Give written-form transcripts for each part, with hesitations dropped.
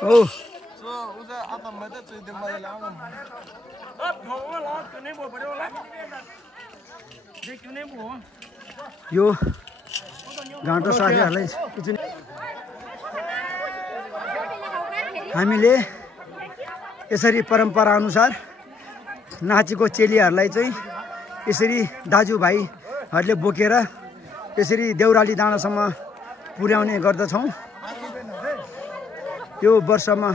ओ यो घाँटो साथीहरूलाई हामीले यसरी परम्परा अनुसार नाचेको चेलीहरूलाई चाहिँ यसरी दाजुभाइहरूले बोकेर यसरी देउराली डाँडासम्म पुर्याउने गर्दछौँ। यो वर्षमा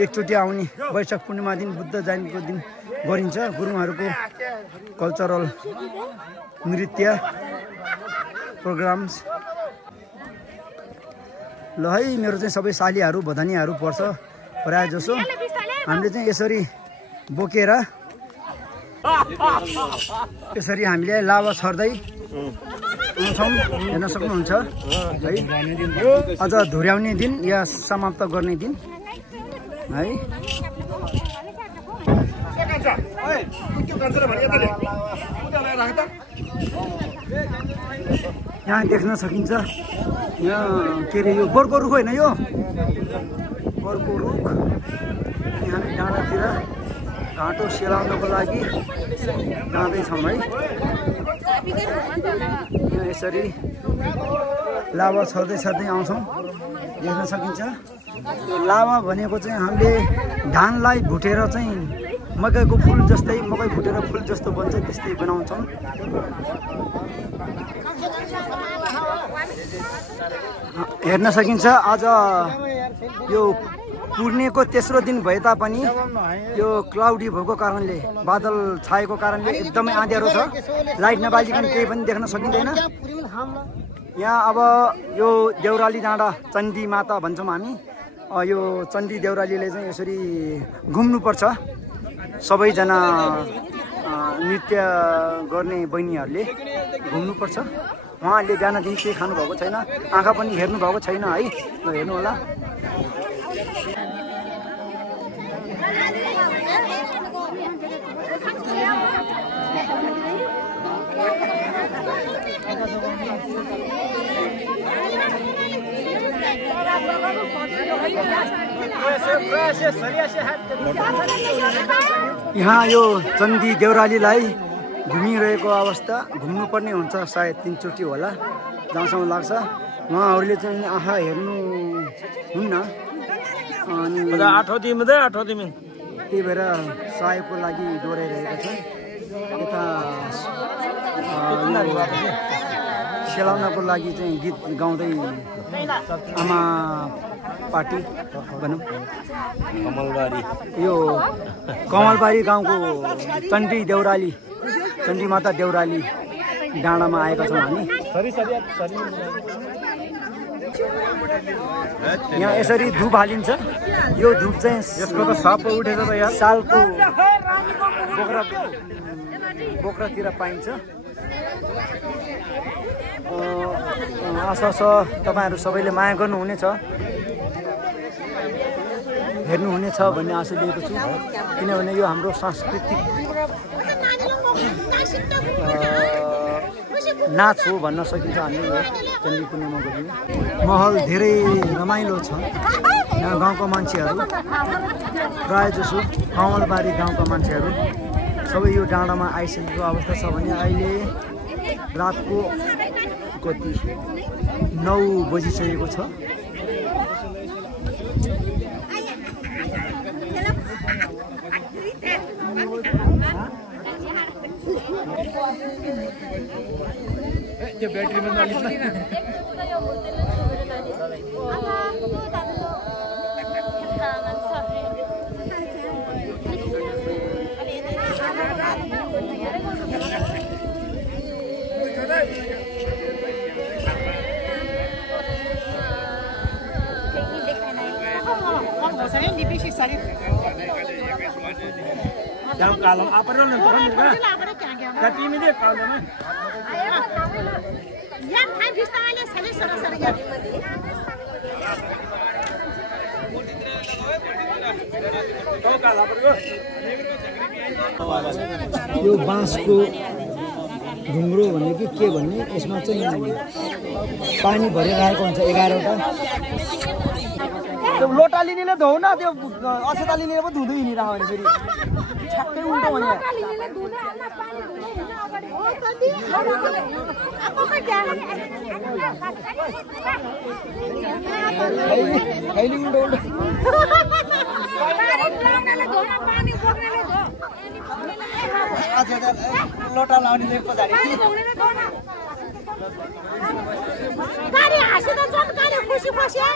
एकचोटि आउने वैशाख पूर्णिमा दिन बुद्ध जयन्तीको दिन गरिन्छ। गुरुङहरूको कल्चरल नृत्य प्रोग्राम्स। ल है मेरो चाहिँ सबै सालीहरू भदनीहरू पर्छ प्रायः जसो हामीले चाहिँ यसरी बोकेर यसरी हामीले लावा छर्दै आउँछौँ। हेर्न सक्नुहुन्छ है। अझ धुर्याउने दिन या समाप्त गर्ने दिन है। यहाँ देख्न सकिन्छ यहाँ के अरे यो बर्को रुख होइन यो बर्को रुख। यहाँ डाँडातिर घाँटो सेलाउनको लागि जाँदैछौँ है। यहाँ यसरी लावा छर्दै छर्दै आउँछौँ देख्न सकिन्छ। लावा भनेको चाहिँ हामीले धानलाई भुटेर चाहिँ मकैको फुल जस्तै मकै भुटेर फुल जस्तो बन्छ त्यस्तै बनाउँछौँ। हेर्न सकिन्छ आज यो पूर्णेको तेस्रो दिन भए तापनि यो क्लाउडी भएको कारणले बादल छाएको कारणले एकदमै अँध्यारो छ। लाइट नबालिकन केही पनि देख्न सकिँदैन। यहाँ अब यो देउराली डाँडा चण्डी माता भन्छौँ हामी। यो चण्डी देउरालीले चाहिँ यसरी घुम्नुपर्छ। सबैजना नृत्य गर्ने बहिनीहरूले घुम्नुपर्छ। उहाँहरूले बिहानदेखि केही खानुभएको छैन, आँखा पनि हेर्नु भएको छैन है। ल हेर्नु होला। यहाँ यो चण्डी देउरालीलाई घुमिरहेको अवस्था घुम्नुपर्ने हुन्छ सायद 3 चोटि होला जहाँसम्म लाग्छ। उहाँहरूले चाहिँ आँखा हेर्नु हुन्न अनि त्यही भएर सहयोगको लागि डोराइरहेको छ। यता सेलाउनको लागि चाहिँ गीत गाउँदै आमा पार्टी भनौँ यो कमलबारी गाउँको चण्डी देउराली चण्डी माता देउराली डाँडामा आएका छौँ हामी। यहाँ यसरी धुप हालिन्छ। यो धुप चाहिँ यसको त साप उठेछ त यहाँ सालको बोक्रातिर पाइन्छ। आशा छ तपाईँहरू सबैले माया गर्नुहुनेछ, हेर्नुहुनेछ भन्ने आशा लिएको छु। किनभने यो हाम्रो सांस्कृतिक नाच हो भन्न सकिन्छ। हामीले यो चण्डी पूर्णिमाको दिन महल धेरै रमाइलो छ। यहाँ गाउँका मान्छेहरू प्रायः जसो कमलबारी गाउँका मान्छेहरू सबै यो डाँडामा आइसकेको अवस्था छ भने अहिले रातको कति 9 बजिसकेको छ। त्यो ब्याट्रीमा नलिन्छ Dalam kalong apa dulu nih kan? Tapi ini dia kalongnya. Yang kan bisa aja sering ya. Kau kalah berdua. यो बाँसको ढुङ्ग्रो भन्ने कि के भन्ने यसमा चाहिँ पानी भरिरहेको हुन्छ 11वटा त्यो लोटा लिनेले धुउ न त्यो अक्षता लिनेले पो धुँदै हिँडिरहेको भने फेरि ठ्याक्कै उल्टो भने खैली उल्टो उल्टो लोटा लाउनेले पछाडि गाडी हाँसेर जान गाडी खुसी खुसी है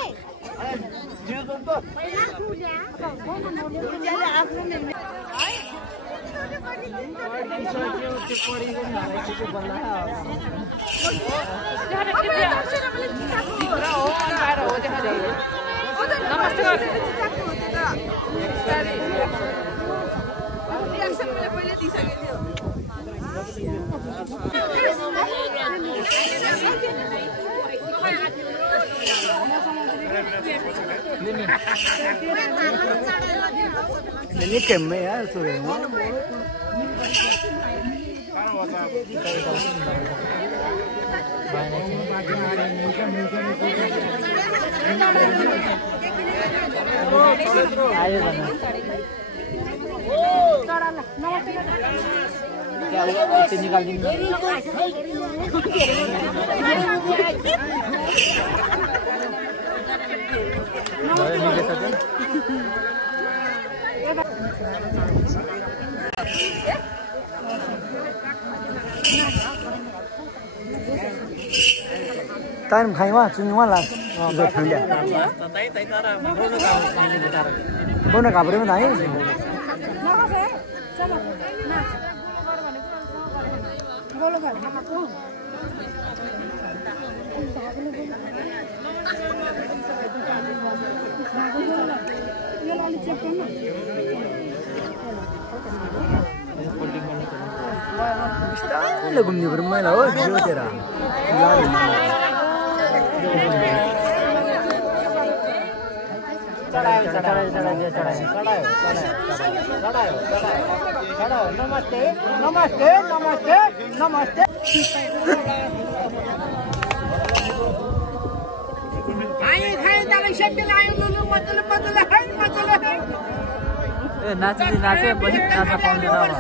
Ini keme ya sore. निकाल दिनु Time खाइवा चुनिवा ला जो ठन्डा बोन काबरेमा नाइ बिस्तारै घुम्ने भएर मैला हो जोतेर नमस्ते नमस्ते नमस्ते नमस्ते आयो खाए दाइ सेप्टे लायो लुलु मजले मजले है मजले है ए नाचे नाचे पछि नाच्न पाउँदैन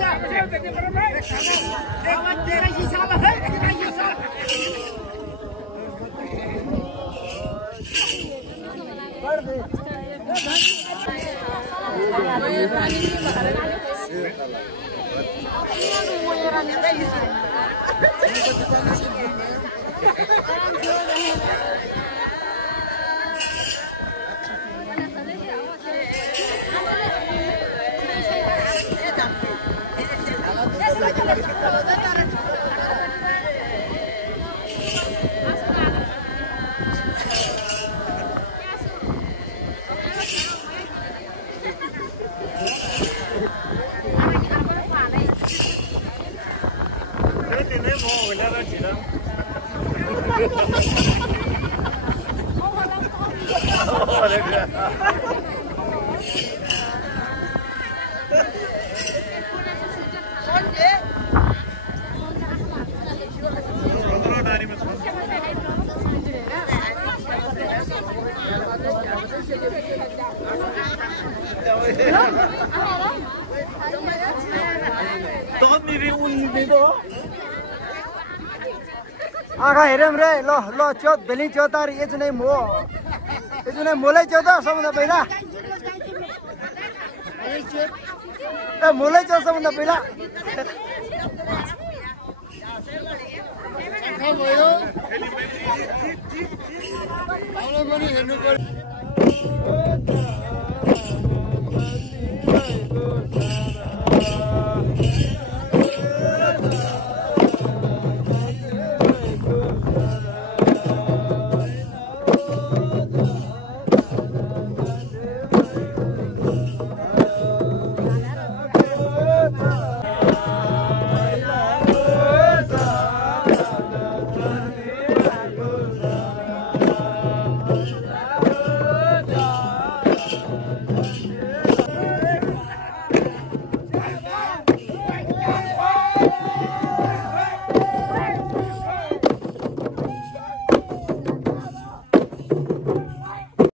आँखा हेरौँ रे ल ल च्याउ भेली च्याउतार एज नै मो एज नै मोलै च्याउ त सबभन्दा पहिला ए मोलै च्याउ सबभन्दा पहिला हेर्नु पर्यो